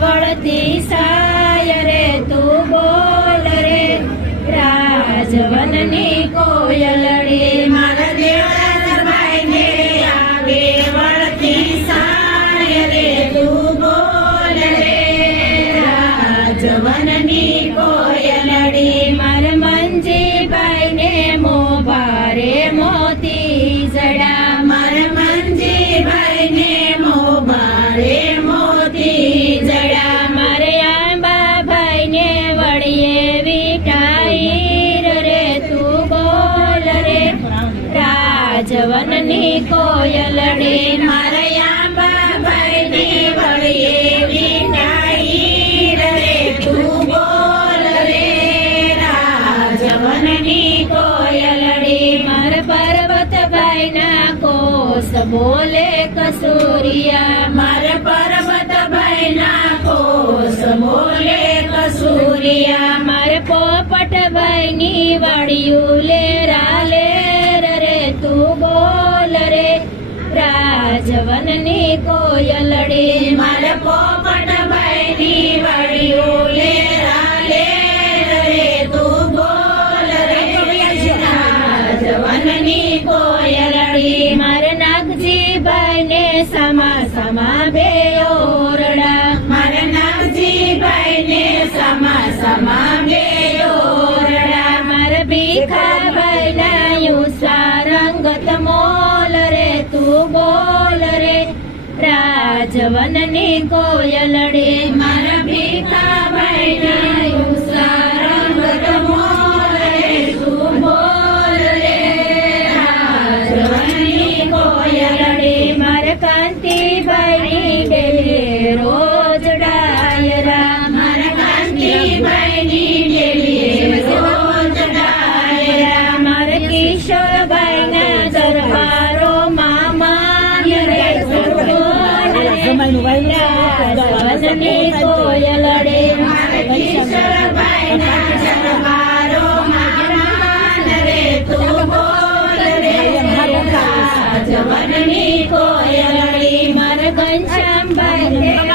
વળતી સાય રે તું બોલ રે રાજવનની કોયલડી મારા દેવરાજભાઈ ને આવે વળતી સાય રે તું બોલ રે રાજવનની કોયલડી મારા મંજીભાઈ ને મોભારે મોતી જડા મારા મંજીભાઈ ને મોભારે મોતી જડા મારે આંબાભાઈ ને વળીએ વિટાઈ રે તું બોલ રે રાજવનની કોયલડી મારે આંબાભાઈ ને વળીએ વિટાઈ રે તું બોલ રે રાજવનની કોયલડી મારે પર્વતભાઈ ના કોસ બોલે કસૂરિયા મારે પર્વતભાઈ ના કોસ બોલે કસૂરિયા મારે પોપટભાઈ ની વાડિયું લેરા લેર રે તું બોલ રે રાજવનની કોયલડી મારે પોપટભાઈ ની વાડિયું લેરા લેર રે તું બોલ રે રાજવનની કોયલડી મારે નાગજીભાઈ ને સમા સમા બે ઓરડા મારે નાગજીભાઈ ને સમા સમા બે ઓરડા મારે ભીખાભાઈ ના યુસા રંગત મોલ રે તું બોલ રે રાજવનની કોયલડી મારા ભીખાભાઈ ના યુસા રંગત મોલ રે તું બોલ રે રાજવનની કોયલડી મારે કાંતિભાઈ ની ડેલીએ રોજ ડાયરા મારા કાંતિભાઈ ની ડેલીએ રોજ ડાયરા મારે કિશોરભાઈ ના દરબારો મામા રે રાજવનની કોયલડી મારે કિશોરભાઈ ના દરબારો મામા રે તું બોલ રે રાજવનની કોયલડી મારે ઘનશ્યામભાઈ મારે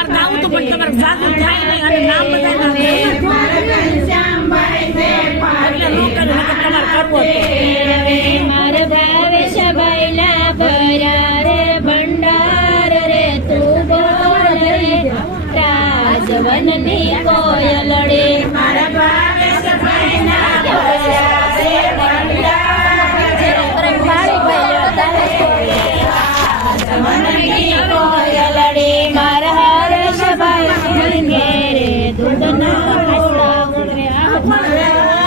ઘનશ્યામભાઈ મારે ભાવેશભાઈ ના ભર્યા રે ભંડાર રે તું બોલ રે રાજવનની કોયલડી મારા ભાવેશભાઈ ના ભર્યા રે રાજવનની કોયલડી મારા હરેશભાઈ ઘેરે દૂધના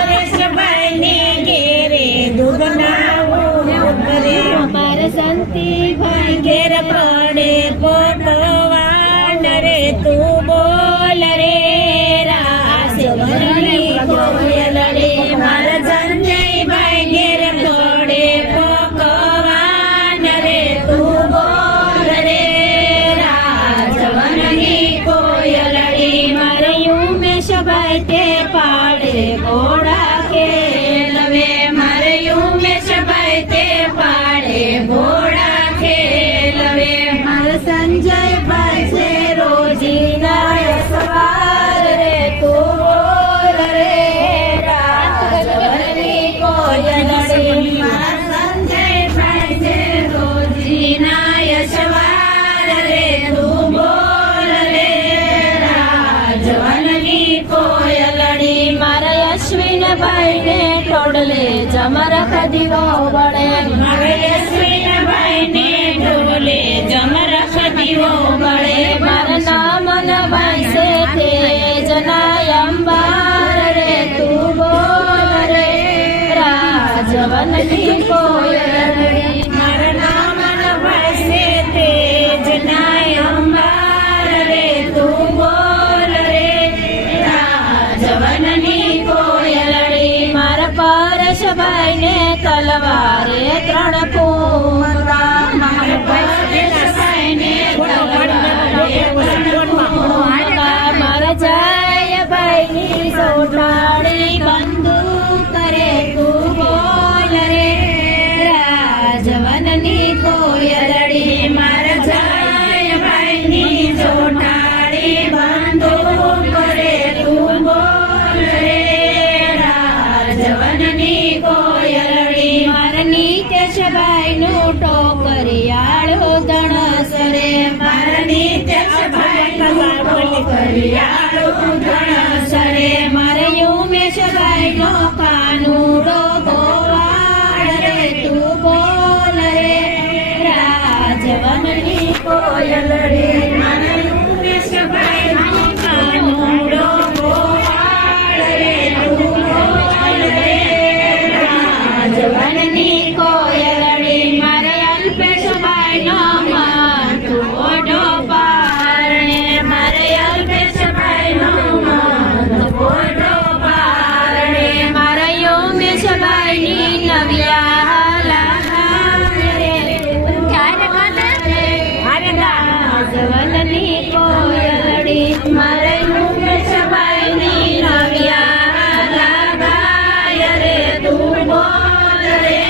હરેશભાઈ ને ઘેરે દૂધના મારા સંતીભાઈ ઘેર પડે પોટવાન રે તું બોલ રે રાજવનની કોયલડી મારા સંજયભાઈ ઘેર પડે પોકવાન રે તું બોલ રે રાજવનની કોયલડી મારે ઉમેશભાઈ તે પાડે ઘોડા ખેલવે મારે ઉમેશભાઈ તે પાડે ઘોડા ખેલવે મારે સંજયભાઈ છે રોજીના સવાર રે તું બોલ રે રાજવનની કોયલડી મારા સંજયભાઈ છે રોજીના સવાર રે તું બોલ રે રાજવનની કોયલડી મારા અશ્વિનભાઈ ને ટોડલે જમરખ દીવો વળે મારે અશ્વિનભાઈ ને ટોડલે જમરખ દીવો વળે મારા નામનભાઈ છે તે જનાય અંબાર રે તું બોલ રે રાજવનની કોયલડી મારા નામનભાઈ છે તે જનાય અંબાર રે તું બોલ રે રાજવનની કોયલડી મારા પરેશભાઈ ને તલવારે ત્રણ પૂમતા મારા પરેશભાઈ ને તલવારે ત્રણ પૂમતા મારા જયભાઈ ની સોટાળી બંદૂક રે તું બોલ રે રાજવનની કોયલડી મારા જયભાઈ ની સોટાળી બંદૂક કરિયાળું ધણસરે મારે ઉમેશભાઈ નો કાનુડો ગોવાળ રે તું બોલ રે રાજવનની કોયલડી મારે ઉમેશભાઈ નો કાનુડો ગોવાળ રે તું બોલ રે રાજવનની કોયલડી મારે અલ્પેશભાઈ નો માથું ઓઢો પારણે મારે અલ્પેશભાઈ નો માથું ઓઢો પારણે મારે ઉમેશભાઈ ની રાજવનની કોયલડી મારે ઉમેશભાઈ ની નવ્યા ગાય રે તું બોલ રે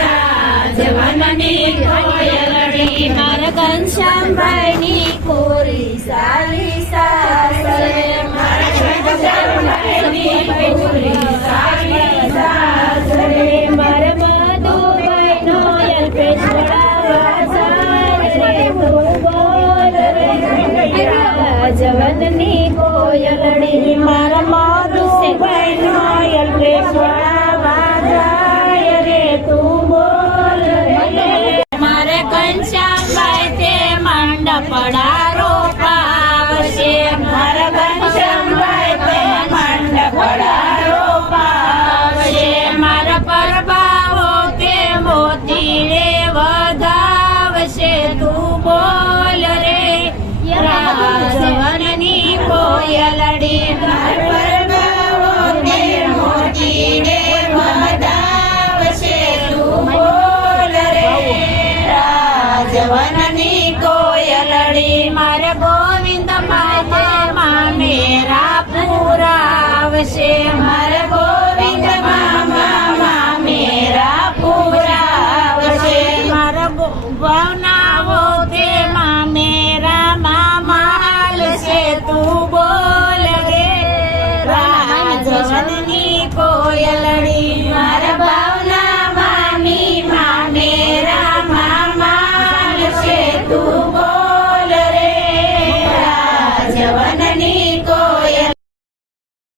રાજવનની કોયલડી મારે ઘનશ્યામભાઈ ની કોરી સાલી સાસરે મારે ઘનશ્યામભાઈ ની કોરી સાલી સાસરે મારે મધુભાઈ નો અલ્પેશ રાજવનની કોયલડી મારા મધુભાઈ નો અલ્પેશ વાજાય રે તું બોલ રે મારે ઘનશ્યામભાઈ તે મંડપડા રોપાવશે મારા ઘનશ્યામભાઈ તે મંડપડા રોપાવશે મારા પરબાઓ કે મોતી રે વધાવશે તું બોલ રે રાજવનની કોયલડી પરબાઓ કે મોતી રે વધાવશે તું બોલ રે રાજવનની કોયલડી મારે ગોવિંદ માતા મેરા પુરાવશે